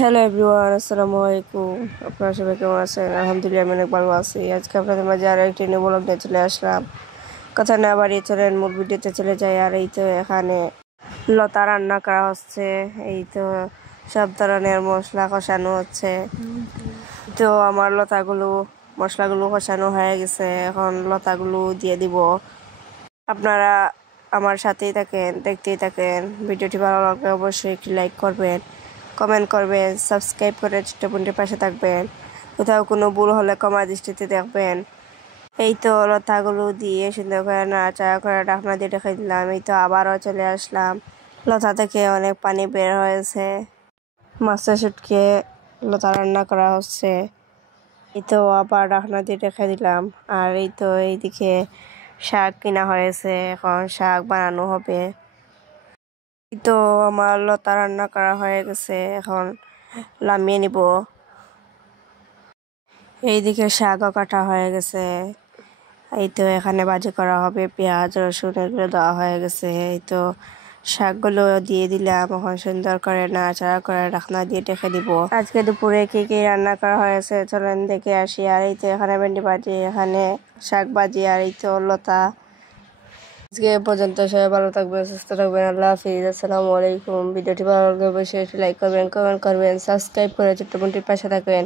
Hello everyone, আসসালামু আলাইকুম। আপনারা সবাই কেমন আছেন? আলহামদুলিল্লাহ আমি অনেক ভালো আছি। আজকে আপনাদের মাঝে আরও একটি নিউ ব্লগ নিয়ে চলে আসলাম। কথা না বাড়িয়ে চলেন মূল ভিডিওতে চলে যাই। আর এই তো এখানে লতা রান্না করা হচ্ছে। এই তো সব ধরনের মশলা কষানো হচ্ছে। তো আমার মশলাগুলো কষানো হয়ে গেছে, এখন লতাগুলো দিয়ে দিব। আপনারা আমার সাথেই থাকেন, দেখতেই থাকেন। ভিডিওটি ভালো লাগলে অবশ্যই একটি লাইক করবেন, কমেন্ট করবেন, সাবস্ক্রাইব করে ছোট্ট বোনটির পাশে থাকবেন। কোথাও কোনো ভুল হলে ক্ষমা দৃষ্টিতে দেখবেন। এই তো লতাগুলো দিয়ে সুন্দর করে নাড়াচাড়া করে ঢাকনা দিয়ে রেখে দিলাম। এই তো আবারও চলে আসলাম। লতা থেকে অনেক পানি বের হয়েছে। মাছের শুটকে লতা রান্না করা হচ্ছে। এই তো আবার ঢাকনা দিয়ে রেখে দিলাম। আর এই তো এইদিকে শাক কিনা হয়েছে, এখন শাক বানানো হবে। এই তো আমার লতা রান্না করা হয়ে গেছে, এখন নামিয়ে নিব। এইদিকে শাকও কাটা হয়ে গেছে। এই তো এখানে ভাজি করা হবে, পেঁয়াজ রসুন এগুলো দেওয়া হয়ে গেছে। এই তো শাকগুলো দিয়ে দিলাম, এখন সুন্দর করে নাড়াচাড়া করে ঢাকনা দিয়ে ঢেকে দিব। আজকে দুপুরে কি কি রান্না করা হয়েছে চলেন দেখে আসি। আর এই তো এখানে ভেন্ডি ভাজি, এখানে শাক ভাজি, আর এই তো লতা। আজকে পর্যন্ত সবাই ভালো থাকবেন, সুস্থ থাকবেন। আল্লাহ হাফিজ, আসসালামু আলাইকুম। ভিডিওটি ভালো লাগলে অবশ্যই লাইক করবেন, কমেন্ট করবেন, সাবস্ক্রাইব করে ছোট্ট বোনটির পাশে থাকবেন।